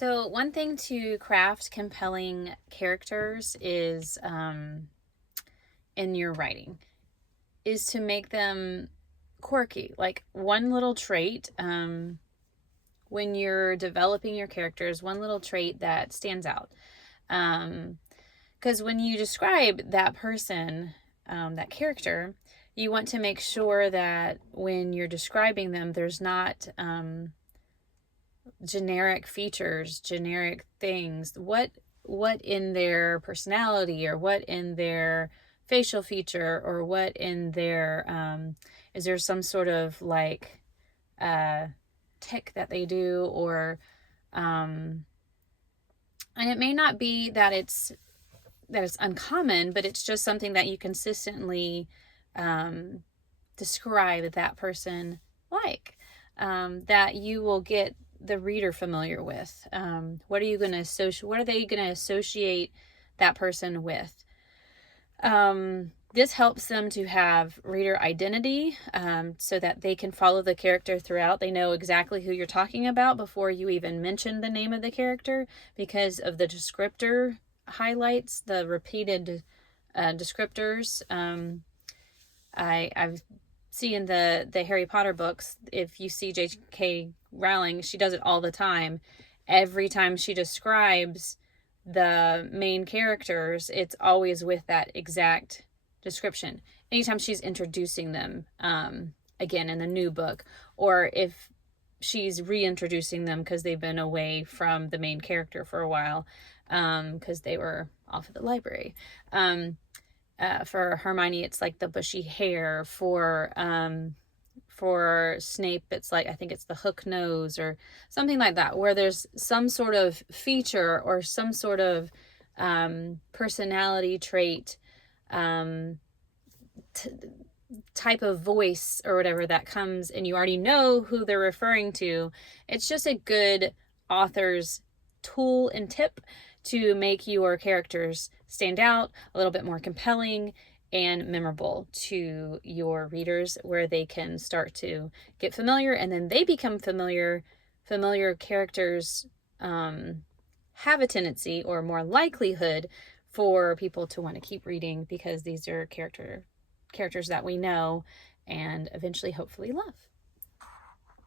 So one thing to craft compelling characters is in your writing is to make them quirky. Like one little trait when you're developing your characters, one little trait that stands out. Because when you describe that person, that character, you want to make sure that when you're describing them, there's not generic features, generic things. What in their personality, or what in their facial feature, or what in their is there some sort of like tick that they do, or and it may not be that it's uncommon, but it's just something that you consistently describe that person like, that you will get the reader familiar with. What are you going to associate? What are they going to associate that person with? This helps them to have reader identity, so that they can follow the character throughout. They know exactly who you're talking about before you even mention the name of the character, because of the descriptor highlights, the repeated descriptors. I've seen in the Harry Potter books, if you see J.K. Rowling, she does it all the time. Every time she describes the main characters, it's always with that exact description. Anytime she's introducing them, again in the new book, or if she's reintroducing them because they've been away from the main character for a while, because they were off at the library. For Hermione, it's like the bushy hair. For Snape, it's like, I think it's the hook nose or something like that, where there's some sort of feature or some sort of personality trait, type of voice or whatever that comes, and you already know who they're referring to. It's just a good author's tool and tip to make your characters stand out, a little bit more compelling and memorable to your readers, where they can start to get familiar, and then they become familiar. Familiar characters have a tendency, or more likelihood, for people to want to keep reading, because these are characters that we know and eventually hopefully love.